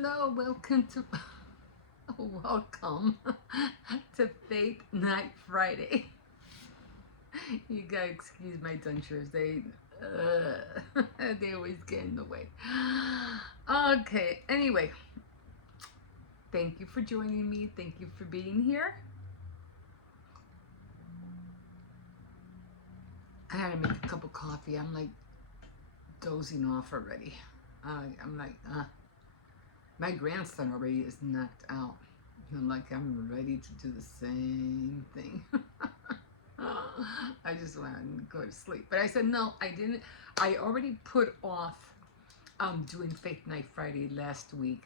Hello, welcome to welcome to Faith Night Friday. You gotta excuse my dentures; they always get in the way. Okay, anyway, thank you for joining me. Thank you for being here. I had to make a cup of coffee. I'm like dozing off already. I'm like, my grandson already is knocked out. I'm like, I'm ready to do the same thing. I just want to go to sleep. But I said, no, I didn't. I already put off doing Faith Night Friday last week,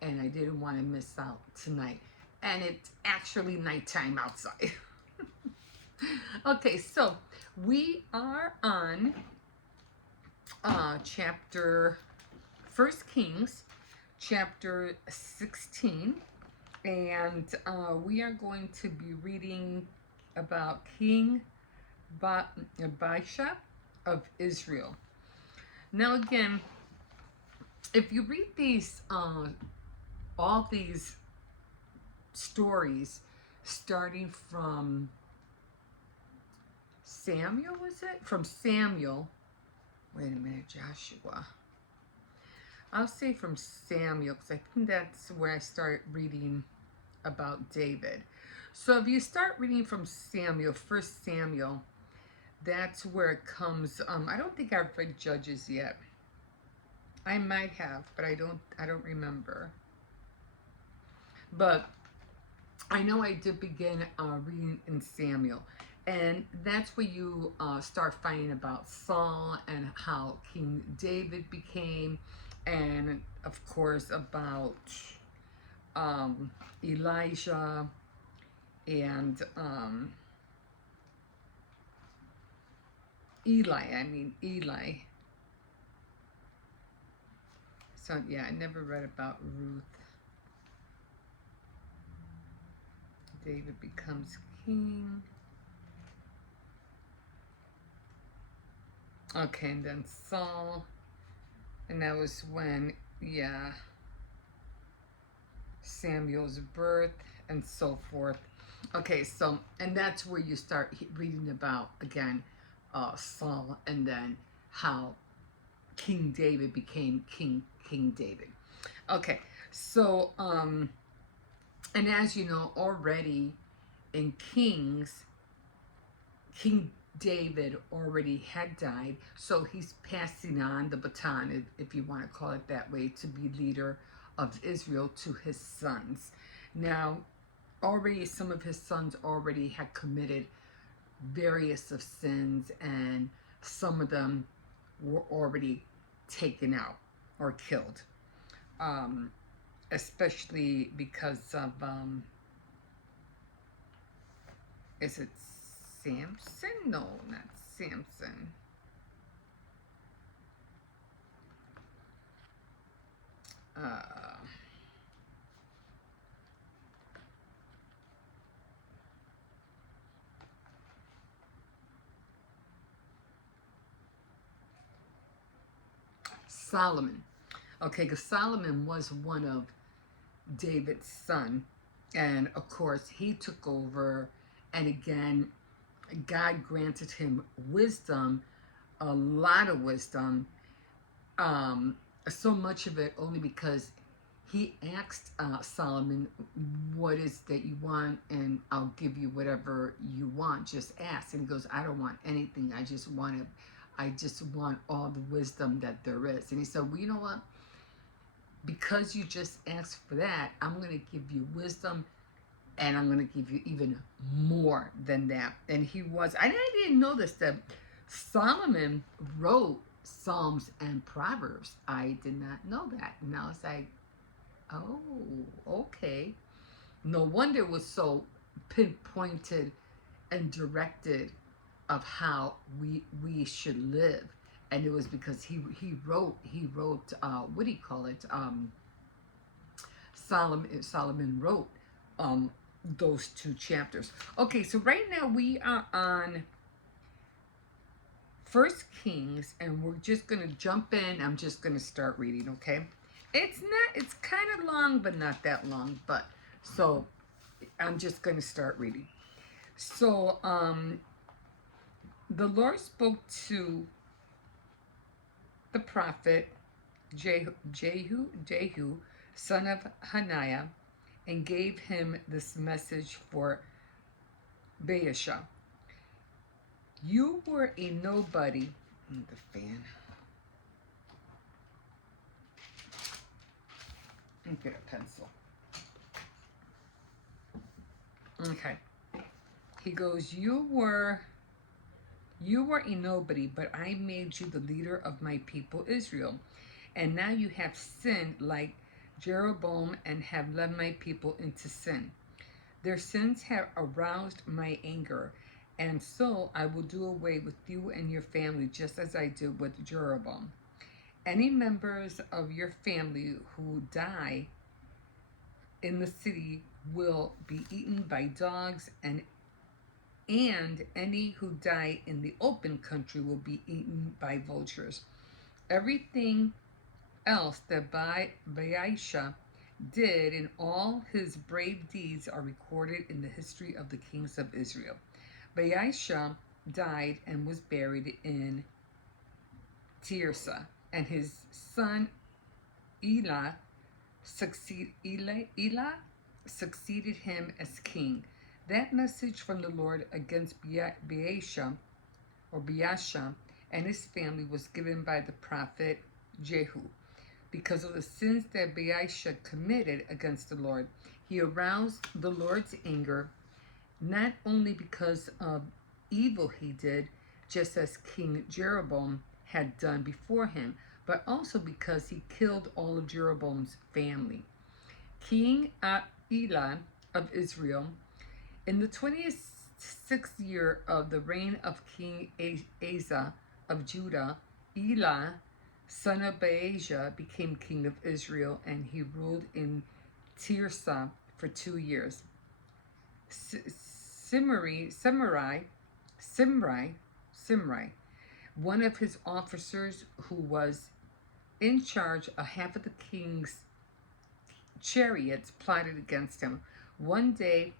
and I didn't want to miss out tonight. And it's actually nighttime outside. Okay, so we are on chapter First Kings, chapter 16, and we are going to be reading about King Baasha of Israel. Now, again, if you read these, all these stories, starting from Samuel, was it? From Samuel. Wait a minute, Joshua. I'll say from Samuel, because I think that's where I start reading about David. So if you start reading from Samuel, First Samuel, that's where it comes. I don't think I've read Judges yet. I might have, but I don't remember. But I know I did begin reading in Samuel. And that's where you start finding about Saul and how King David became, and of course about Elijah and Eli. So yeah, I never read about Ruth. David becomes king. Okay, and then Saul. And that was when, yeah, Samuel's birth and so forth. Okay, so, and that's where you start reading about, again, Saul, and then how King David became King David. Okay, so, and as you know already in Kings, King David already had died, so he's passing on the baton, if you want to call it that way, to be leader of Israel to his sons. Now, already some of his sons already had committed various of sins, and some of them were already taken out or killed, especially because of is it Samson? No, not Samson. Solomon. Okay, because Solomon was one of David's son, and of course he took over, and again God granted him wisdom, a lot of wisdom, so much of it only because he asked Solomon, what is that you want, and I'll give you whatever you want, just ask. And he goes, I don't want anything, I just want all the wisdom that there is. And he said, well, you know what, because you just asked for that, I'm going to give you wisdom, and I'm going to give you even more than that. And I didn't know this, that Solomon wrote Psalms and Proverbs. I did not know that. And I was like, oh, okay. No wonder it was so pinpointed and directed of how we should live. And it was because he wrote what do you call it, Solomon wrote those two chapters. Okay, so right now we are on First Kings, and we're just going to jump in. I'm just going to start reading, okay? It's kind of long, but not that long. But so I'm just going to start reading. So the Lord spoke to the prophet Jehu, son of Hananiah, and gave him this message for Baasha. You were a nobody. The fan. Let me get a pencil. Okay. He goes, you were a nobody, but I made you the leader of my people Israel. And now you have sinned like Jeroboam and have led my people into sin. Their sins have aroused my anger, and so I will do away with you and your family just as I did with Jeroboam. Any members of your family who die in the city will be eaten by dogs, and any who die in the open country will be eaten by vultures. Everything else that Baasha did and all his brave deeds are recorded in the history of the kings of Israel. Baasha died and was buried in Tirzah, and his son Elah succeeded him as king. That message from the Lord against Baasha and his family was given by the prophet Jehu. Because of the sins that Baasha committed against the Lord, he aroused the Lord's anger, not only because of evil he did, just as King Jeroboam had done before him, but also because he killed all of Jeroboam's family. King Elah of Israel, in the 26th year of the reign of King Asa of Judah, Elah, son of Baasha, became king of Israel, and he ruled in Tirzah for 2 years. Simri, one of his officers who was in charge of half of the king's chariots, plotted against him. One day,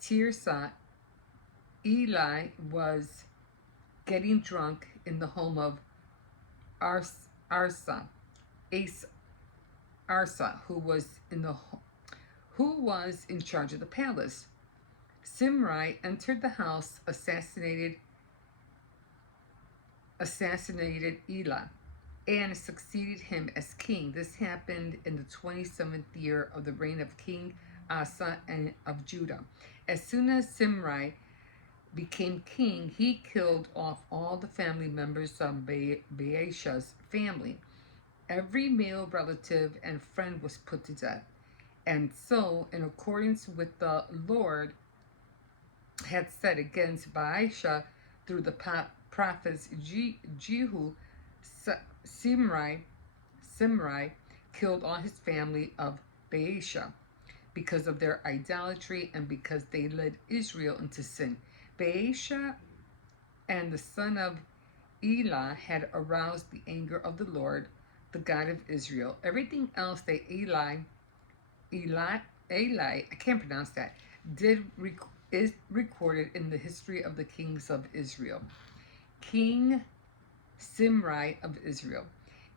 Tirzah, Elah was getting drunk in the home of Arsa, who was in charge of the palace. Simri entered the house, assassinated Elah, and succeeded him as king. This happened in the 27th year of the reign of King Asa of Judah. As soon as Simri became king, he killed off all the family members of Baasha's family. Every male relative and friend was put to death. And so, in accordance with the Lord had said against Baasha through the prophets Jehu, Simri killed all his family of Baasha because of their idolatry and because they led Israel into sin. Baasha and the son of Elah had aroused the anger of the Lord, the God of Israel. Everything else that Eli, I can't pronounce that, is recorded in the history of the kings of Israel. King Simri of Israel.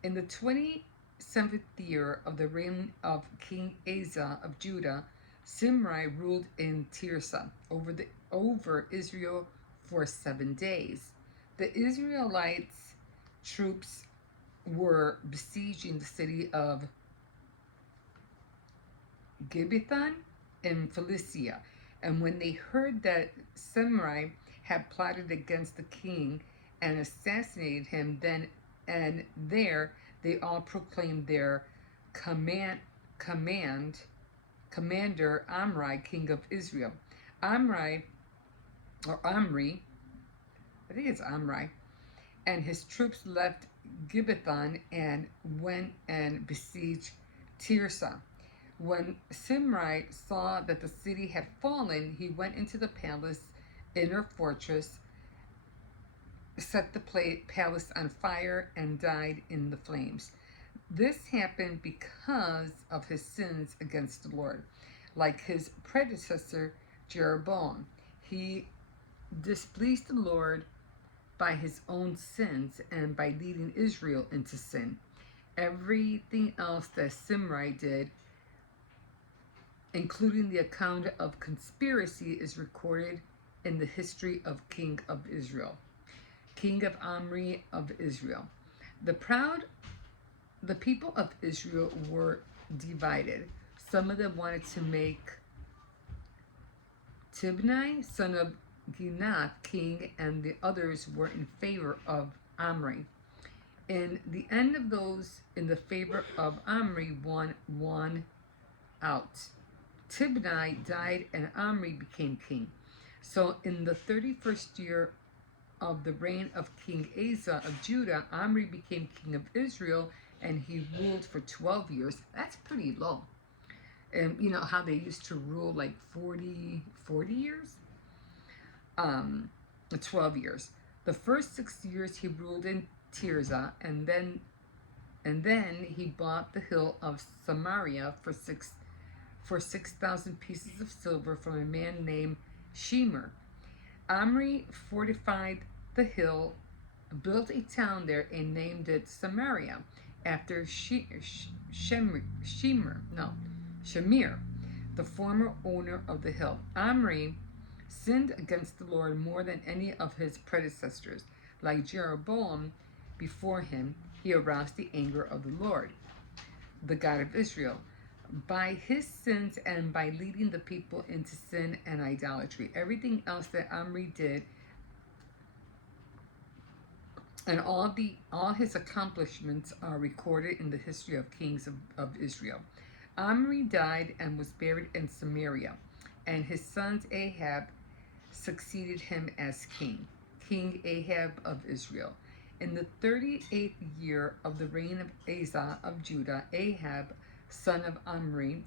In the 27th year of the reign of King Asa of Judah, Simri ruled in Tirzah over Israel for 7 days. The Israelites troops were besieging the city of Gibbethon in Philistia, and when they heard that Simri had plotted against the king and assassinated him, then and there they all proclaimed their commander Omri, king of Israel. Omri, I think it's Omri, and his troops left Gibbethon and went and besieged Tirzah. When Simri saw that the city had fallen, he went into the palace inner fortress, set the palace on fire, and died in the flames. This happened because of his sins against the Lord. Like his predecessor, Jeroboam, he displeased the Lord by his own sins and by leading Israel into sin. Everything else that Simri did, including the account of conspiracy, is recorded in the history of King of Israel, King of Omri of Israel. The proud, the people of Israel were divided. Some of them wanted to make Tibni, son of Ginath, king, and the others were in favor of Omri. In the end of those in the favor of Omri won out. Tibni died and Omri became king. So in the 31st year of the reign of King Asa of Judah, Omri became king of Israel and he ruled for 12 years. That's pretty low. And you know how they used to rule like 40 years? 12 years. The first 6 years he ruled in Tirzah, and then he bought the hill of Samaria for 6,000 pieces of silver from a man named Shemer. Omri fortified the hill, built a town there, and named it Samaria after Shamir, the former owner of the hill. Omri sinned against the Lord more than any of his predecessors. Like Jeroboam before him, he aroused the anger of the Lord, the God of Israel, by his sins and by leading the people into sin and idolatry. Everything else that Omri did and all his accomplishments are recorded in the history of kings of Israel. Omri died and was buried in Samaria, and his son Ahab succeeded him as king, King Ahab of Israel. In the 38th year of the reign of Asa of Judah, Ahab, son of Omri,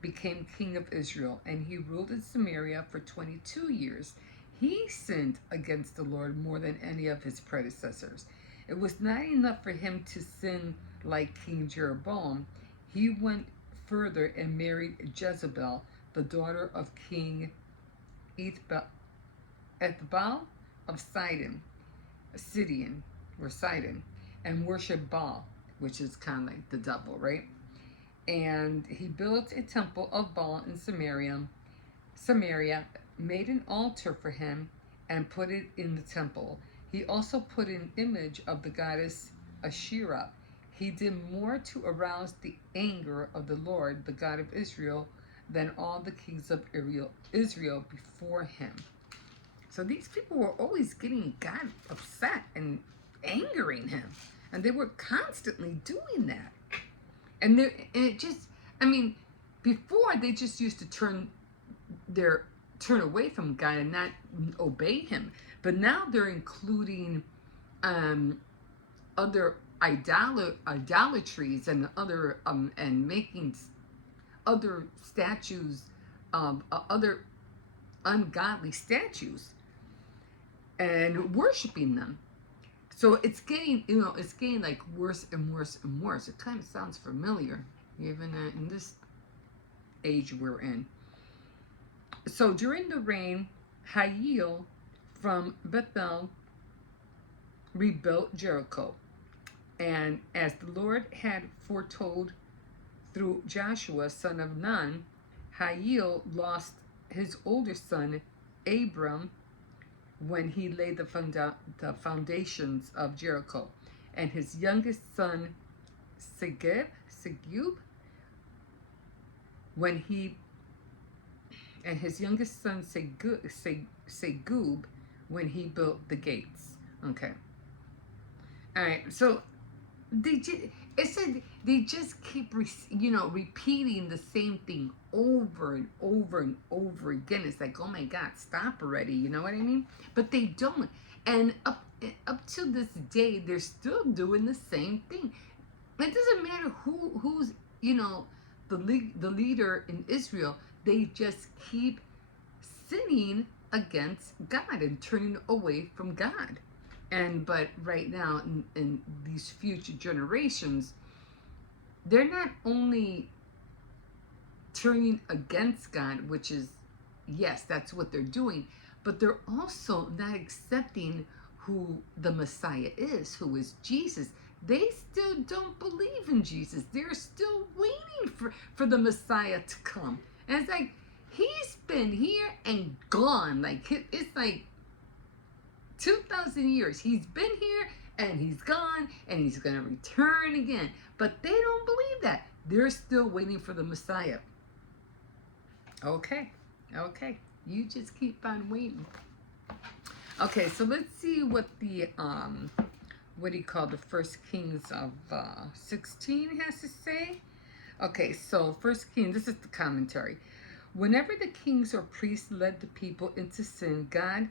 became king of Israel, and he ruled in Samaria for 22 years. He sinned against the Lord more than any of his predecessors. It was not enough for him to sin like King Jeroboam. He went further and married Jezebel, the daughter of King Ethbaal of Sidon, and worshiped Baal, which is kind of like the devil, right? And he built a temple of Baal in Samaria, made an altar for him, and put it in the temple. He also put an image of the goddess Asherah. He did more to arouse the anger of the Lord, the God of Israel, than all the kings of Israel before him. So these people were always getting God upset and angering him. And they were constantly doing that. And it just, I mean, before they just used to turn away from God and not obey him. But now they're including other idolatries and other and making other statues, other ungodly statues, and worshiping them. So it's getting, like worse and worse and worse. It kind of sounds familiar, even in this age we're in. So during the reign, Hiel from Bethel rebuilt Jericho. And as the Lord had foretold through Joshua, son of Nun, Hiel lost his older son, Abram, when he laid the foundations of Jericho. And his youngest son, Segub, when he built the gates. Okay. All right. So they just keep repeating the same thing over and over and over again. It's like, oh my God, stop already. You know what I mean? But they don't. And up to this day, they're still doing the same thing. It doesn't matter who's the leader in Israel. They just keep sinning against God and turning away from God. But right now, in these future generations, they're not only turning against God, which is, yes, that's what they're doing, but they're also not accepting who the Messiah is, who is Jesus. They still don't believe in Jesus. They're still waiting for the Messiah to come. And it's like, he's been here and gone. Like, it's like 2,000 years. He's been here and he's gone and he's going to return again. But they don't believe that. They're still waiting for the Messiah. Okay, okay. You just keep on waiting. Okay, so let's see what the what do you call the First Kings of 16 has to say. Okay, so First Kings, this is the commentary. Whenever the kings or priests led the people into sin, God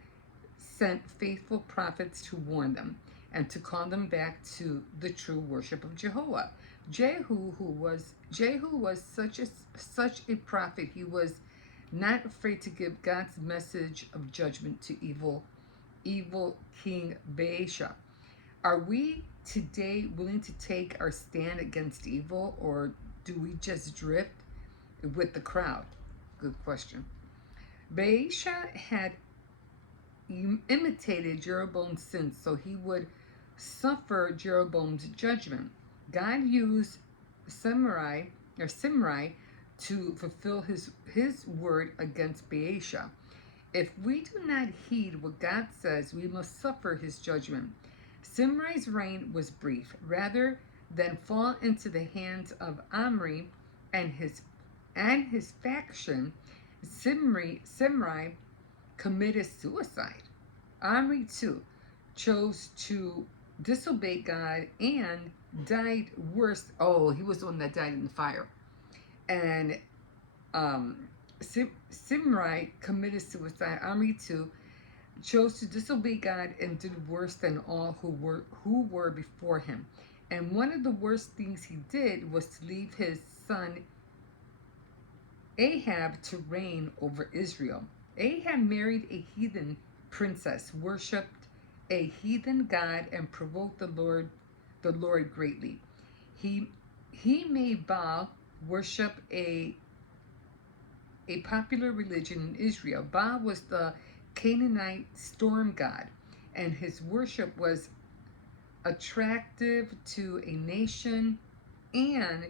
sent faithful prophets to warn them and to call them back to the true worship of Jehovah. Jehu was such a prophet. He was not afraid to give God's message of judgment to evil King Baasha. Are we today willing to take our stand against evil, or do we just drift with the crowd? Good question. Baasha had imitated Jeroboam's sins, so he would suffer Jeroboam's judgment. God used Simri to fulfill his word against Baasha. If we do not heed what God says, we must suffer his judgment. Simri's reign was brief. Rather than fall into the hands of Omri and his faction, Simri committed suicide. Omri too chose to disobey God and died worse. Oh, he was the one that died in the fire. And Simri committed suicide. Omri too chose to disobey God and did worse than all who were before him. And one of the worst things he did was to leave his son Ahab to reign over Israel. Ahab married a heathen princess, worshipped a heathen god, and provoked the Lord greatly. He made Baal worship a popular religion in Israel. Baal was the Canaanite storm god, and his worship was attractive to a nation and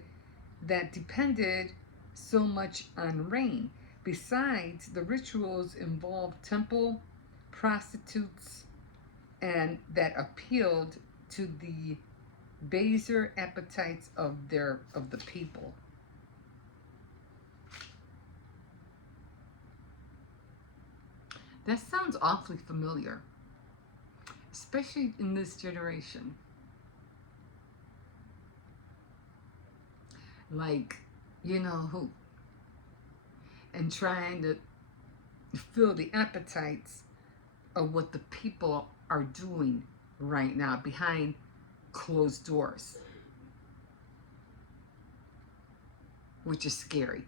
that depended so much on rain. Besides, the rituals involved temple prostitutes and that appealed to the baser appetites of the people. That sounds awfully familiar, especially in this generation. Like, you know who? And trying to fill the appetites of what the people are doing right now behind closed doors, which is scary.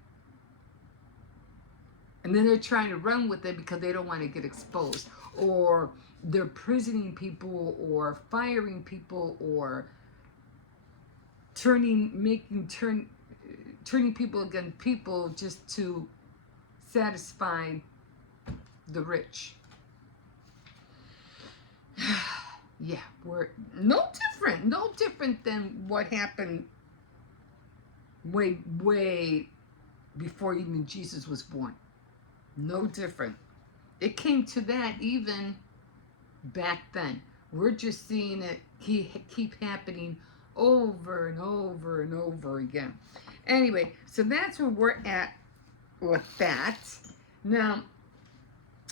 And then they're trying to run with it because they don't want to get exposed, or they're prisoning people or firing people or turning people against people just to satisfy the rich. Yeah, we're no different than what happened way before even Jesus was born. No different. It came to that even back then. We're just seeing it keep happening over and over and over again. Anyway, so that's where we're at with that. Now,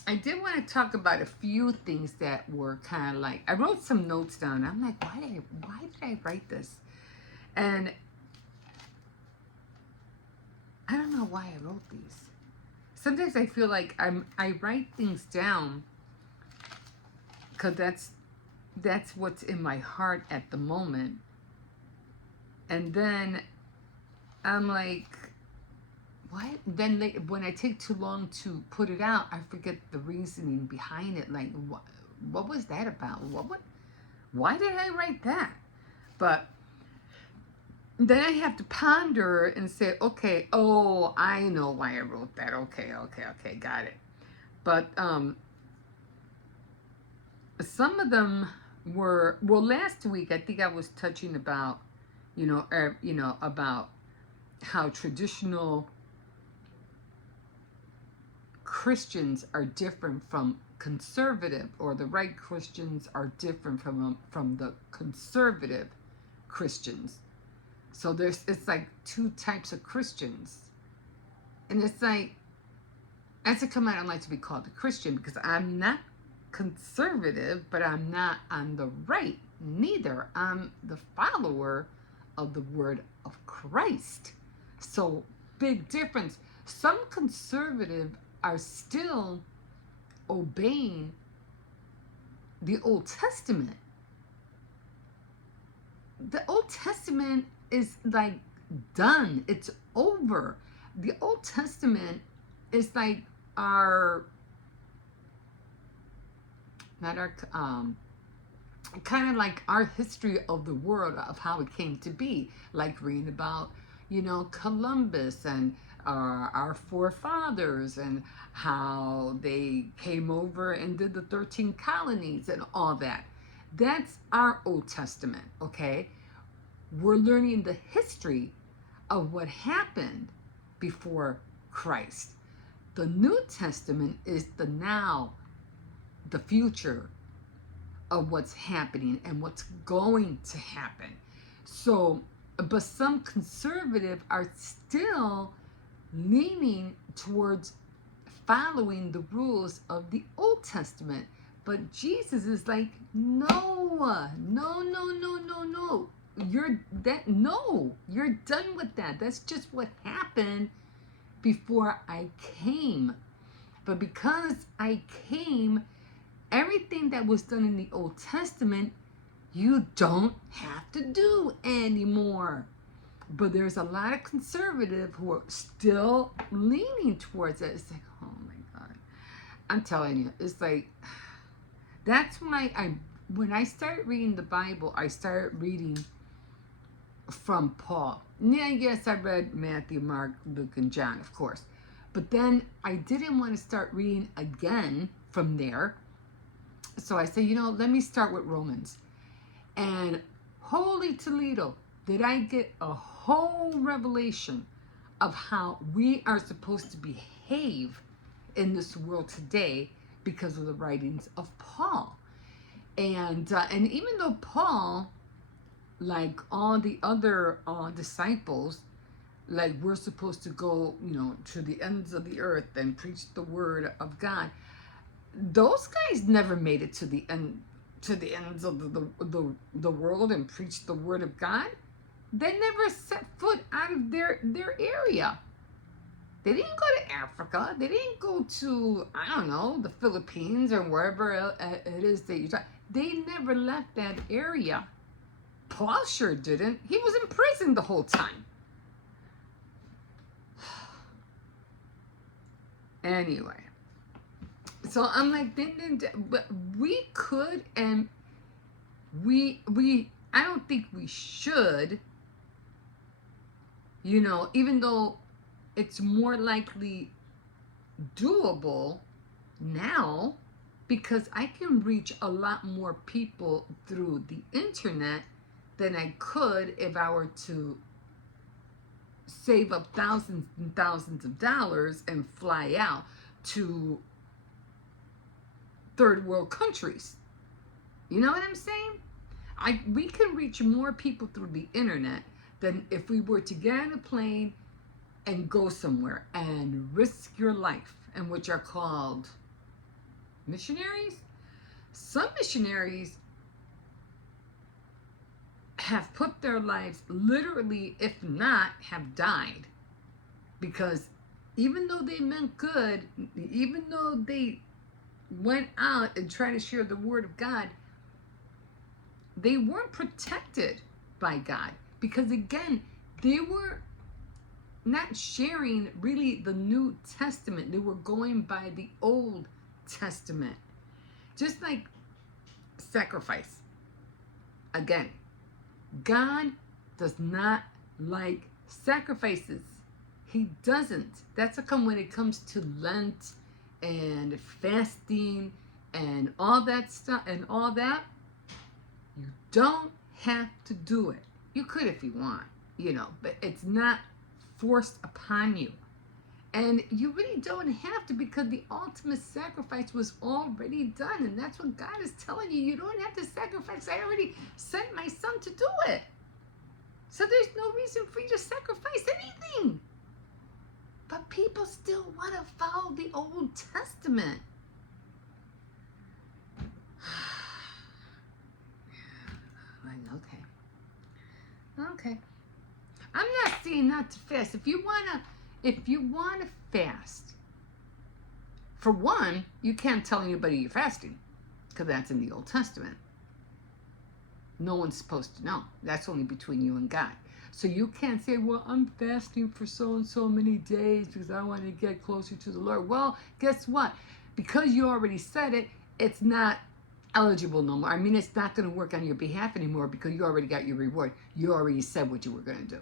I did want to talk about a few things that were kind of like, I wrote some notes down. I'm like, why did I write this? And I don't know why I wrote these. Sometimes I feel like I write things down because that's what's in my heart at the moment. And then I'm like, what? Then when I take too long to put it out, I forget the reasoning behind it. Like, what was that about? Why did I write that? But then I have to ponder and say, okay, oh, I know why I wrote that. Okay, got it. But some of them were, well, last week I think I was touching about, about how traditional Christians are different from conservative, or the right Christians are different from the conservative Christians. So it's like two types of Christians, and it's like, as a come out, I don't like to be called a Christian because I'm not conservative, but I'm not on the right. Neither. I'm the follower of the word of Christ. So big difference. Some conservative are still obeying the Old Testament. The Old Testament is like done. It's over. The Old Testament is like our, not our, kind of like our history of the world, of how it came to be, like reading about, Columbus and our forefathers, and how they came over and did the 13 colonies and all that. That's our Old Testament, okay? We're learning the history of what happened before Christ. The New Testament is the now, the future of what's happening and what's going to happen. So, but some conservative are still leaning towards following the rules of the Old Testament. But Jesus is like, no, you're done with that. That's just what happened before I came. But because I came, everything that was done in the Old Testament, you don't have to do anymore. But there's a lot of conservative who are still leaning towards it. It's like, oh my God. I'm telling you, it's like, that's when I started reading the Bible, I started reading from Paul. Yeah, yes, I read Matthew, Mark, Luke, and John, of course. But then I didn't want to start reading again from there. So I said, let me start with Romans. And holy Toledo, did I get a whole revelation of how we are supposed to behave in this world today because of the writings of Paul. And even though Paul, like all the other disciples, like we're supposed to go, to the ends of the earth and preach the word of God, those guys never made it to the ends of the world and preach the word of God. They never set foot out of their area. They didn't go to Africa. They didn't go to, I don't know, the Philippines or wherever it is that you're talking. They never left that area. Paul sure didn't. He was in prison the whole time. Anyway. So I'm like, but we could, and we I don't think we should, even though it's more likely doable now, because I can reach a lot more people through the internet than I could if I were to save up thousands and thousands of dollars and fly out to third world countries. You know what I'm saying? We can reach more people through the internet than if we were to get on a plane and go somewhere and risk your life, and which are called missionaries. Some missionaries have put their lives, literally, if not, have died. Because even though they meant good, even though they went out and tried to share the word of God, they weren't protected by God. Because again, they were not sharing really the New Testament. They were going by the Old Testament. Just like sacrifice. Again, God does not like sacrifices. He doesn't. That's how come when it comes to Lent and fasting and all that stuff and all that, you don't have to do it. You could if you want, but it's not forced upon you. And you really don't have to, because the ultimate sacrifice was already done. And that's what God is telling you. You don't have to sacrifice. I already sent my son to do it. So there's no reason for you to sacrifice anything. But people still want to follow the Old Testament. Okay. I'm not saying not to fast. If you wanna fast, for one, you can't tell anybody you're fasting, because that's in the Old Testament. No one's supposed to know. That's only between you and God. So you can't say, well, I'm fasting for so and so many days because I want to get closer to the Lord. Well, guess what? Because you already said it, it's not eligible no more. I mean, it's not going to work on your behalf anymore, because you already got your reward. You already said what you were going to do.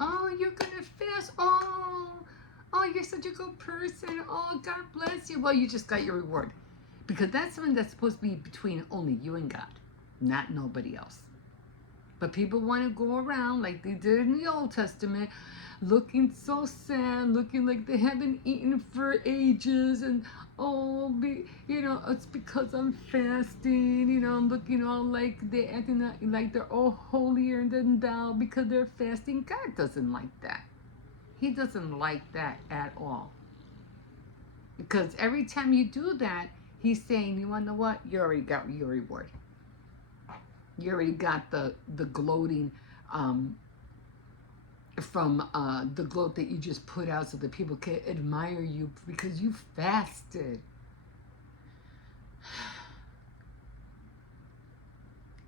Oh, you're going to fast. Oh, you're such a good person. Oh, God bless you. Well, you just got your reward. Because that's something that's supposed to be between only you and God, not nobody else. But people want to go around like they did in the Old Testament, looking so sad, looking like they haven't eaten for ages, and it's because I'm fasting, I'm looking all like they're acting like they're all holier than thou because they're fasting. God doesn't like that. He doesn't like that at all. Because every time you do that, He's saying, you want to know what? You already got your reward. You already got the gloating from the gloat that you just put out so that people can admire you because you fasted.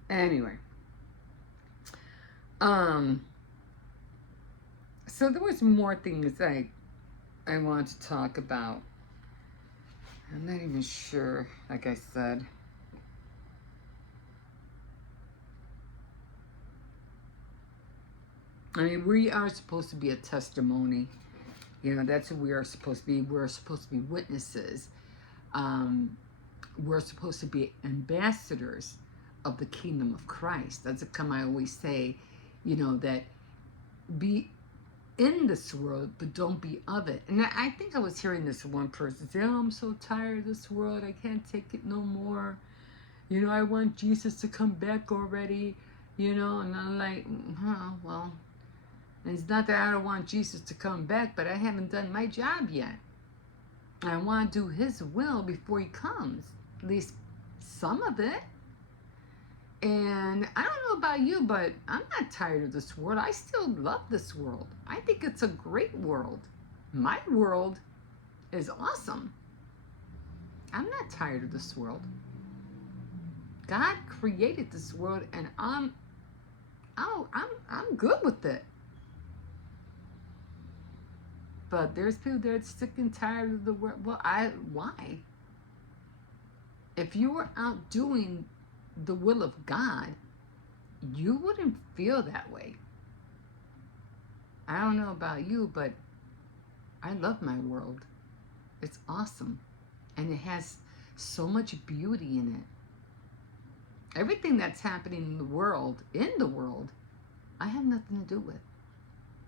Anyway. So there was more things I want to talk about. I'm not even sure, like I said. I mean, we are supposed to be a testimony. That's who we are supposed to be. We're supposed to be witnesses. We're supposed to be ambassadors of the kingdom of Christ. That's how I always say, that be in this world, but don't be of it. And I think I was hearing this one person say, oh, I'm so tired of this world. I can't take it no more. I want Jesus to come back already. And I'm like, well, it's not that I don't want Jesus to come back, but I haven't done my job yet. I want to do His will before He comes. At least some of it. And I don't know about you, but I'm not tired of this world. I still love this world. I think it's a great world. My world is awesome. I'm not tired of this world. God created this world, and I'm good with it. But there's people that are sick and tired of the world. Well, why? If you were out doing the will of God, you wouldn't feel that way. I don't know about you, but I love my world. It's awesome. And it has so much beauty in it. Everything that's happening in the world, I have nothing to do with.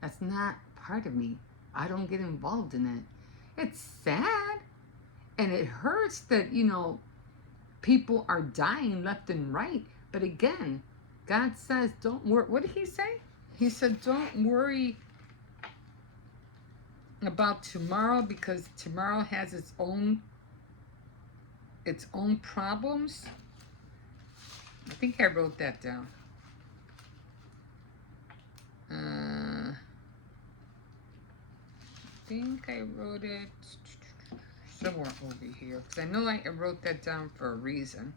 That's not part of me. I don't get involved in it. It's sad. And it hurts that, people are dying left and right. But again, God says, don't worry. What did He say? He said, don't worry about tomorrow, because tomorrow has its own problems. I think I wrote that down. I think I wrote it somewhere over here, because I know I wrote that down for a reason.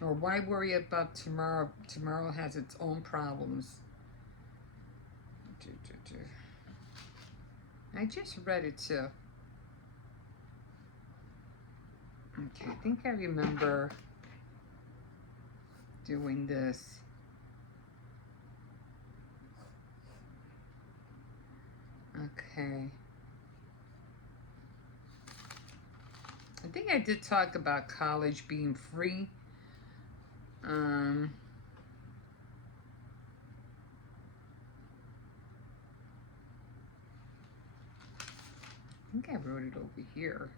Or why worry about tomorrow? Tomorrow has its own problems. I just read it too. Okay, I think I remember doing this. Okay. I think I did talk about college being free. Um, I think I wrote it over here.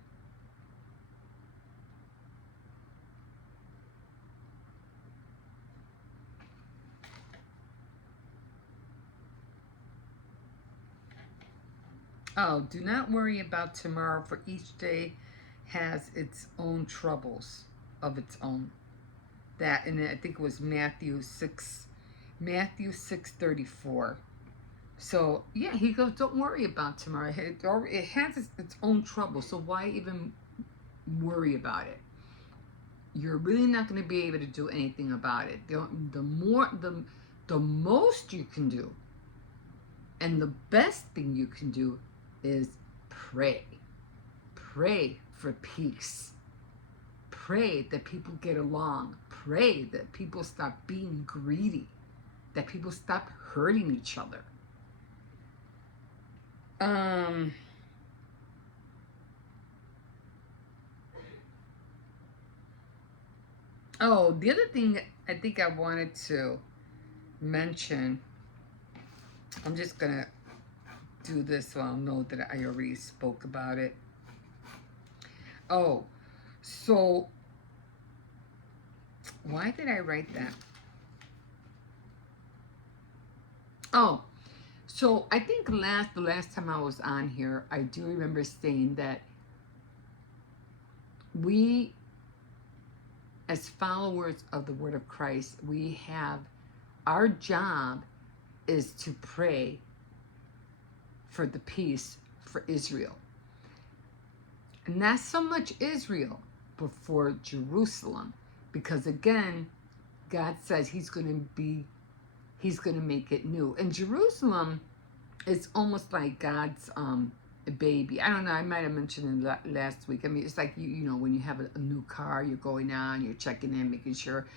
Oh, do not worry about tomorrow, for each day has its own troubles of its own. That, and I think it was Matthew 6:34. So yeah, he goes, don't worry about tomorrow. It has its own trouble. So why even worry about it? You're really not going to be able to do anything about it. The most you can do, and the best thing you can do, is pray. Pray for peace. Pray that people get along. Pray that people stop being greedy. That people stop hurting each other. Oh, the other thing I think I wanted to mention, I'm just gonna do this so I'll know that I already spoke about it. Oh, so why did I write that? Oh, so I think the last time I was on here, I do remember saying that we, as followers of the Word of Christ, we have, our job is to pray for the peace for Israel. And not so much Israel, but for Jerusalem. Because again, God says he's going to make it new. And Jerusalem is almost like God's baby. I don't know, I might have mentioned it last week. I mean, it's like, you know, when you have a new car, you're going on, you're checking in, making sure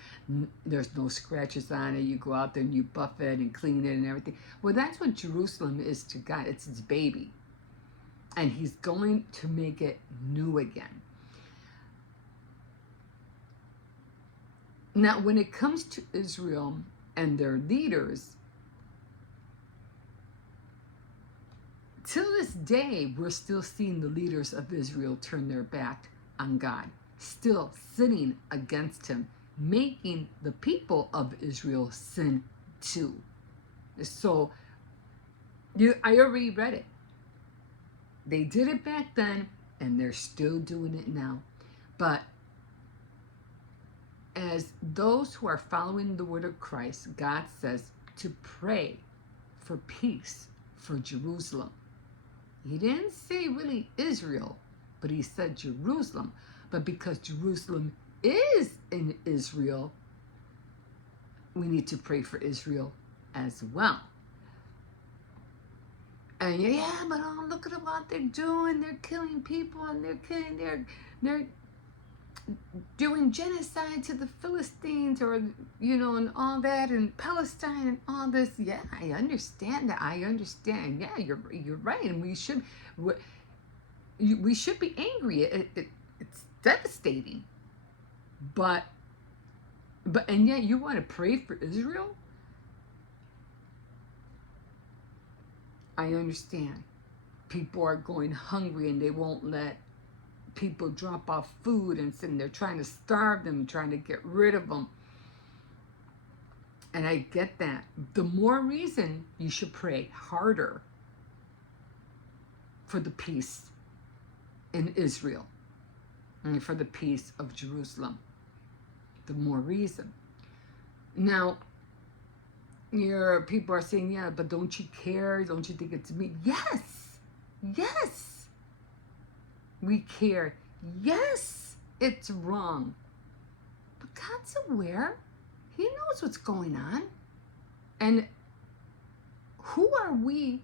there's no scratches on it. You go out there and you buff it and clean it and everything. Well, that's what Jerusalem is to God. It's his baby. And he's going to make it new again. Now, when it comes to Israel and their leaders, till this day, we're still seeing the leaders of Israel turn their back on God, still sinning against him, making the people of Israel sin too. So, I already read it. They did it back then, and they're still doing it now. But as those who are following the word of Christ, God says to pray for peace for Jerusalem. He didn't say really Israel, but he said Jerusalem. But because Jerusalem is in Israel, we need to pray for Israel as well. And yeah, but oh, look at what they're doing. They're killing people, and they're doing genocide to the Philistines, or and all that, and Palestine and all this. Yeah, I understand that. I understand. Yeah, you're right, and we should be angry. It's devastating. But and yet you want to pray for Israel? I understand. People are going hungry and they won't let people drop off food, and they're trying to starve them, trying to get rid of them. And I get that. The more reason you should pray harder for the peace in Israel and for the peace of Jerusalem. The more reason. Now, people are saying, yeah, but don't you care? Don't you think it's me? Yes. Yes. We care. Yes, it's wrong. But God's aware. He knows what's going on. And who are we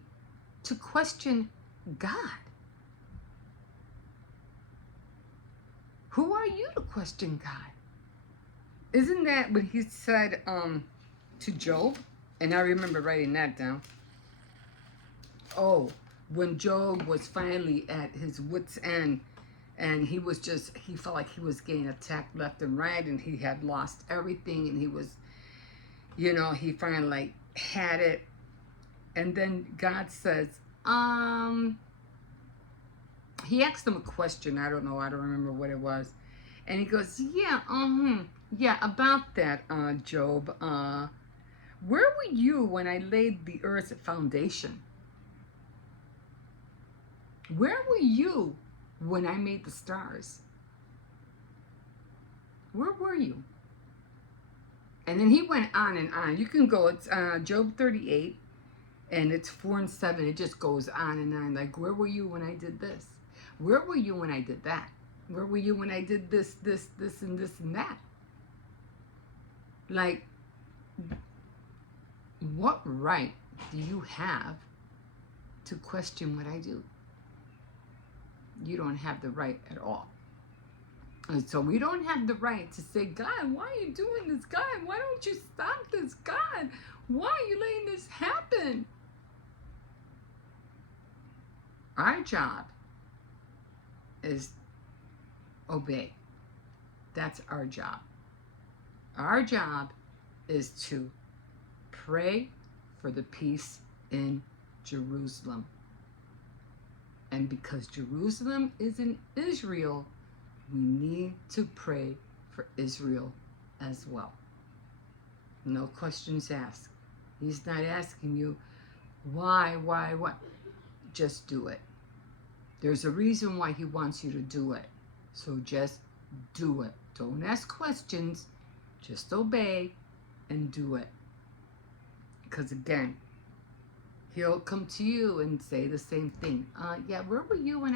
to question God? Who are you to question God? Isn't that what he said to Job? And I remember writing that down. Oh, when Job was finally at his wit's end, and he felt like he was getting attacked left and right, and he had lost everything, and he was, he finally like had it. And then God says, he asked him a question. I don't remember what it was. And he goes, yeah, about that, Job. Where were you when I laid the earth's foundation? Where were you when I made the stars? Where were you? And then he went on and on. You can go, it's Job 38, and it's 4 and 7. It just goes on and on. Like, where were you when I did this? Where were you when I did that? Where were you when I did this, and this, and that? Like, what right do you have to question what I do? You don't have the right at all. And so we don't have the right to say, God, why are you doing this? God, why don't you stop this? God, why are you letting this happen? Our job is obey. That's our job. Our job is to pray for the peace in Jerusalem. And because Jerusalem is in Israel, we need to pray for Israel as well. No questions asked. He's not asking you why. Just do it. There's a reason why he wants you to do it. So just do it. Don't ask questions. Just obey and do it. Because again, he'll come to you and say the same thing. Yeah, where were you when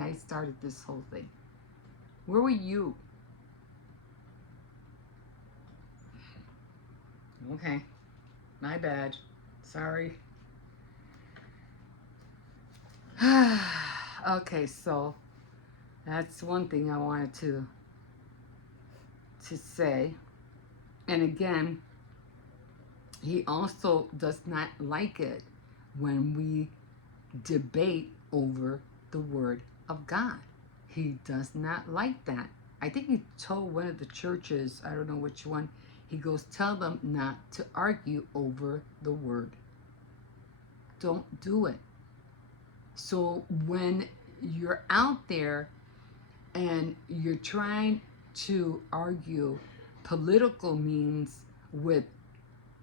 I started this whole thing? Where were you? Okay, my bad. Sorry. Okay, so that's one thing I wanted to say. And again, he also does not like it when we debate over the word of God. He does not like that. I think he told one of the churches, I don't know which one, he goes, tell them not to argue over the word. Don't do it. So when you're out there and you're trying to argue political means with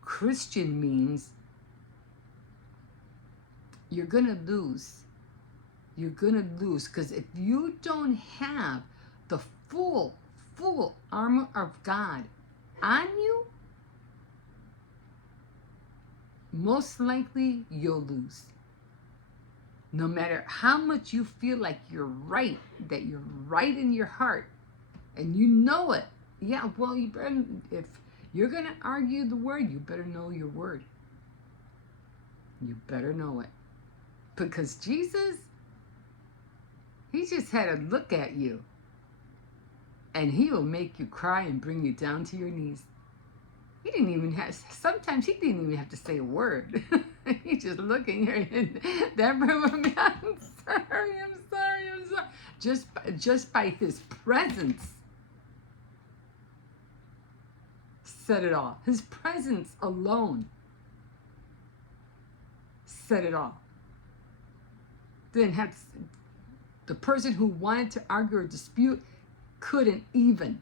Christian means, you're going to lose. You're going to lose, because if you don't have the full armor of God on you, most likely you'll lose. No matter how much you feel like you're right, that you're right in your heart, and you know it. Yeah, well, you better, if you're going to argue the word, you better know your word. You better know it. Because Jesus, he just had a look at you, and he will make you cry and bring you down to your knees. He didn't even have, sometimes he didn't even have to say a word. He's just looking here in that room. I'm sorry. Just by his presence said it all. His presence alone said it all. Didn't have to, the person who wanted to argue or dispute couldn't even,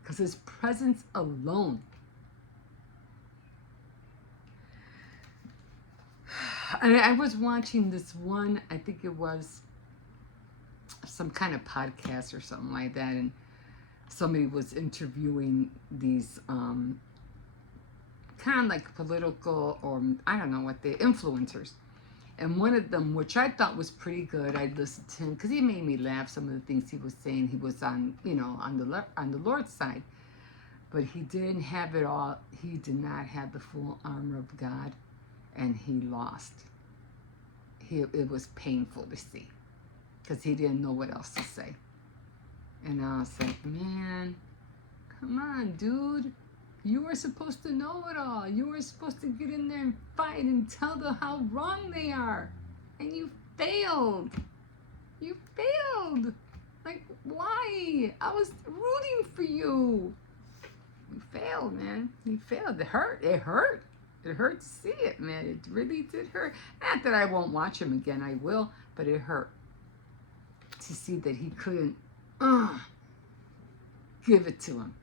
because his presence alone. And I was watching this one, I think it was some kind of podcast or something like that, and somebody was interviewing these kind of like political, or I don't know what they, influencers. And one of them, which I thought was pretty good, I listened to him because he made me laugh. Some of the things he was saying, he was on, on the Lord's side, but he didn't have it all. He did not have the full armor of God, and he lost. It was painful to see. because he didn't know what else to say. And I was like, man, come on, dude. You were supposed to know it all. You were supposed to get in there and fight and tell them how wrong they are. And you failed. You failed. Like, why? I was rooting for you. You failed, man. You failed. It hurt. It hurt. It hurt to see it, man. It really did hurt. Not that I won't watch him again. I will. But it hurt to see that he couldn't give it to him.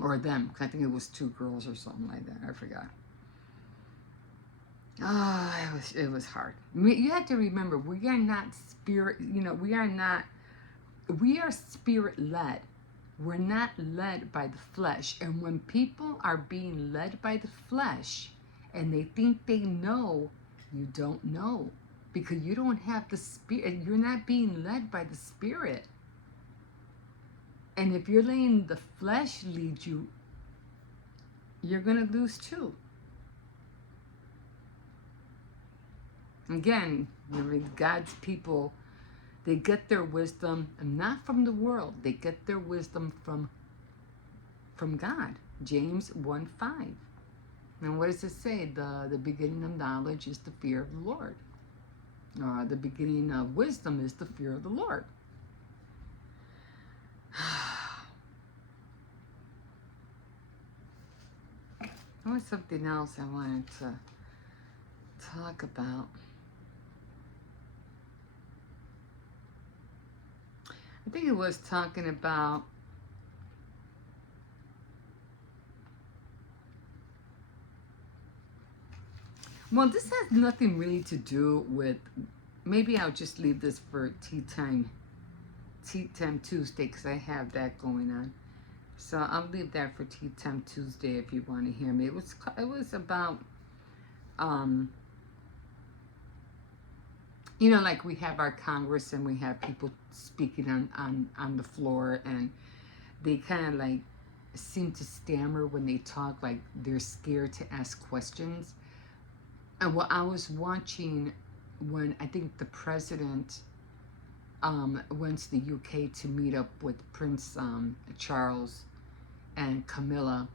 Or them. I think it was 2 girls or something like that. I forgot. It was hard. You have to remember, we are not spirit, we are spirit led. We're not led by the flesh. And when people are being led by the flesh and they think they know, you don't know. Because you don't have the spirit. You're not being led by the spirit. And if you're letting the flesh lead you, you're going to lose too. Again, God's people, they get their wisdom not from the world. They get their wisdom from God. James 1:5. And what does it say? The beginning of knowledge is the fear of the Lord. The beginning of wisdom is the fear of the Lord. There was something else I wanted to talk about. I think it was talking about well, this has nothing really to do with, maybe I'll just leave this for Tea Time Tuesday, because I have that going on. So I'll leave that for Tea Time Tuesday if you want to hear me. It was about, like we have our Congress and we have people speaking on the floor, and they kind of like seem to stammer when they talk, like they're scared to ask questions. And what I was watching when I think the president went to the UK to meet up with Prince Charles and Camilla,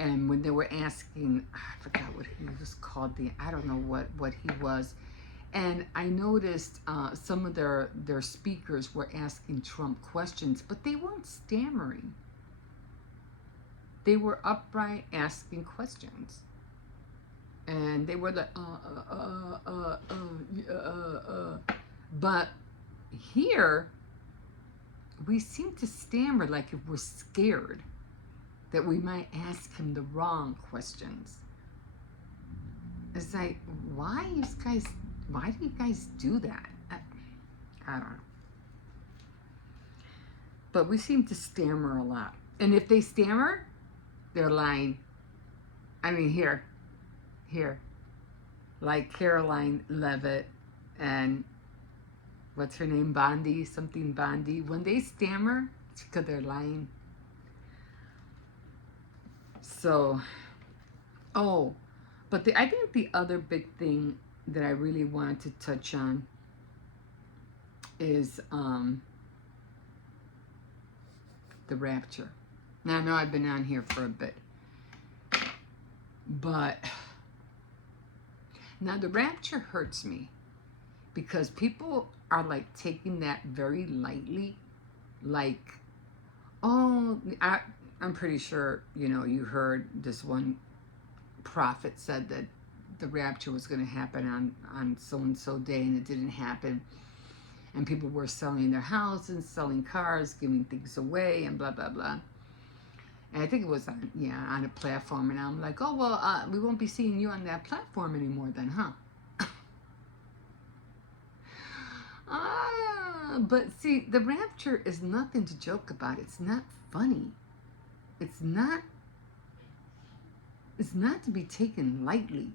and when they were asking, I forgot what he was called, I don't know what he was, and I noticed some of their speakers were asking Trump questions, but they weren't stammering. They were upright asking questions. And they were like, But here, we seem to stammer like if we're scared that we might ask him the wrong questions. It's like, why do you guys do that? I don't know. But we seem to stammer a lot. And if they stammer, they're lying. I mean, here, like Caroline Levitt and what's her name, Bondi, when they stammer, it's because they're lying. So, but I think the other big thing that I really wanted to touch on is the rapture. Now, I know I've been on here for a bit, but now the rapture hurts me because people are like taking that very lightly. Like, I'm pretty sure, you heard this one prophet said that the rapture was going to happen on so-and-so day, and it didn't happen. And people were selling their houses, selling cars, giving things away, and blah, blah, blah. And I think it was on a platform, and I'm like, we won't be seeing you on that platform anymore then, huh? But see, the rapture is nothing to joke about. It's not funny. It's not to be taken lightly.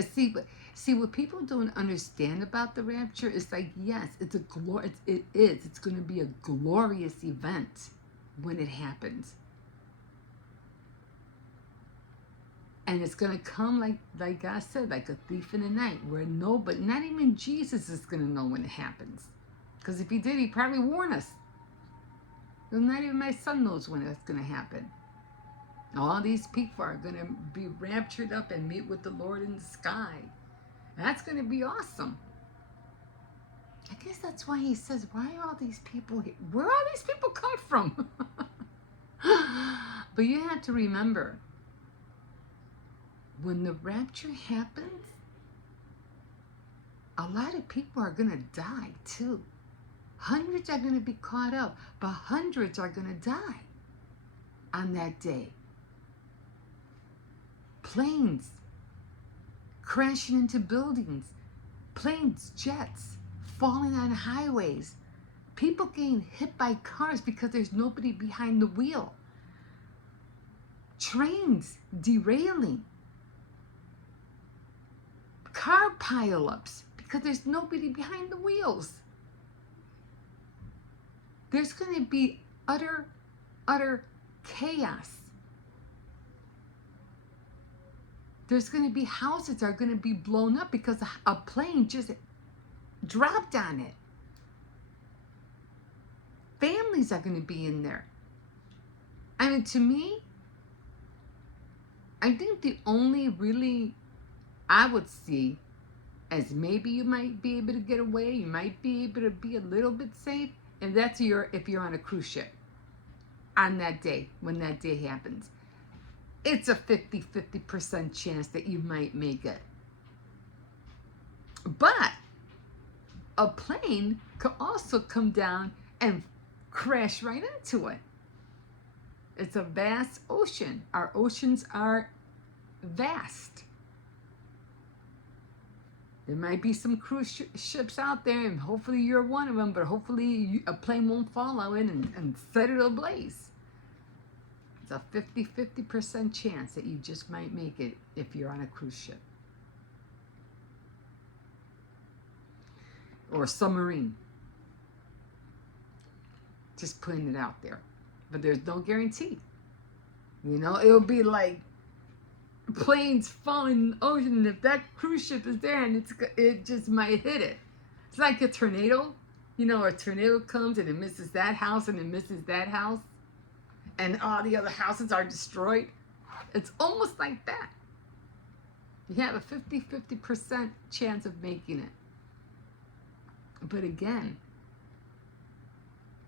See, what people don't understand about the rapture is like, yes, it's going to be a glorious event when it happens. And it's going to come like God said, like a thief in the night, where nobody, not even Jesus is going to know when it happens. Because if he did, he'd probably warn us. Not even my son knows when it's going to happen. All these people are going to be raptured up and meet with the Lord in the sky. That's going to be awesome. I guess that's why he says, why are all these people here? Where all these people come from? But you have to remember, when the rapture happens, a lot of people are going to die too. Hundreds are going to be caught up, but hundreds are going to die on that day. Planes crashing into buildings, planes, jets falling on highways, people getting hit by cars because there's nobody behind the wheel, trains derailing, car pileups because there's nobody behind the wheels. There's going to be utter chaos. There's going to be houses that are going to be blown up because a plane just dropped on it. Families are going to be in there. I mean, to me, I think the only really I would see as maybe you might be able to get away, you might be able to be a little bit safe, and that's if you're on a cruise ship on that day, when that day happens. It's a 50% chance that you might make it. But a plane could also come down and crash right into it. It's a vast ocean. Our oceans are vast. There might be some cruise ships out there, and hopefully you're one of them, but hopefully a plane won't follow in and set it ablaze. It's a 50% chance that you just might make it if you're on a cruise ship. Or a submarine. Just putting it out there. But there's no guarantee. You know, it'll be like planes falling in the ocean, and if that cruise ship is there, and it just might hit it. It's like a tornado. You know, a tornado comes and it misses that house and it misses that house, and all the other houses are destroyed. It's almost like that. You have a 50% chance of making it. But again,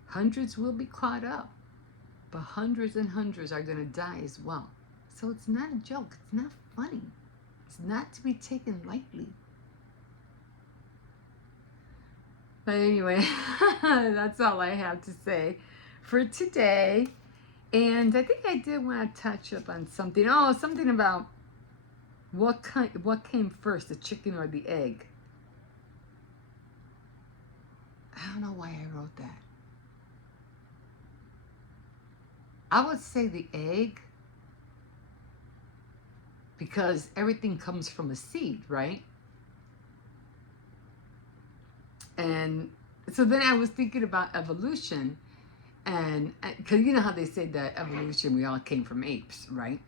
hundreds will be caught up, but hundreds and hundreds are going to die as well. So it's not a joke. It's not funny. It's not to be taken lightly. But anyway, that's all I have to say for today. And I think I did want to touch up on something. Oh, something about what came first, the chicken or the egg. I don't know why I wrote that. I would say the egg, because everything comes from a seed, right? And so then I was thinking about evolution, and because you know how they say that evolution, we all came from apes, right?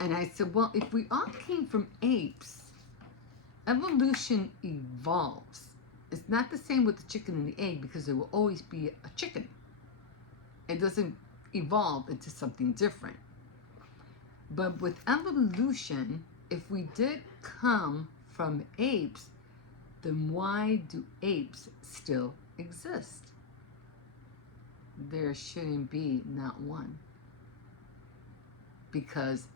And I said, well, if we all came from apes, evolution evolves. It's not the same with the chicken and the egg, because there will always be a chicken. It doesn't evolve into something different. But with evolution, if we did come from apes, then why do apes still exist? There shouldn't be not one. Because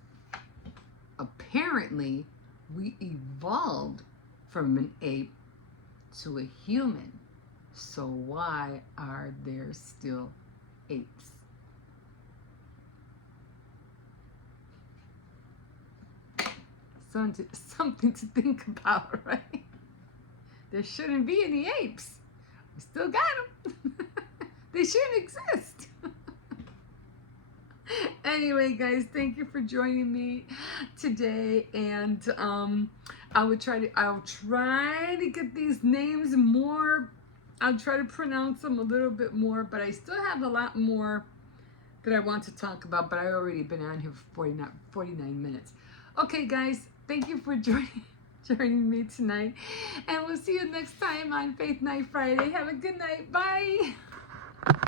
apparently we evolved from an ape to a human. So why are there still apes? Something to think about, right? There shouldn't be any apes. We still got them. They shouldn't exist. Anyway, guys, thank you for joining me today, and I'll try to get these names more. I'll try to pronounce them a little bit more, but I still have a lot more that I want to talk about, but I've already been on here for 49 minutes. Okay, guys, thank you for joining me tonight. And we'll see you next time on Faith Night Friday. Have a good night. Bye.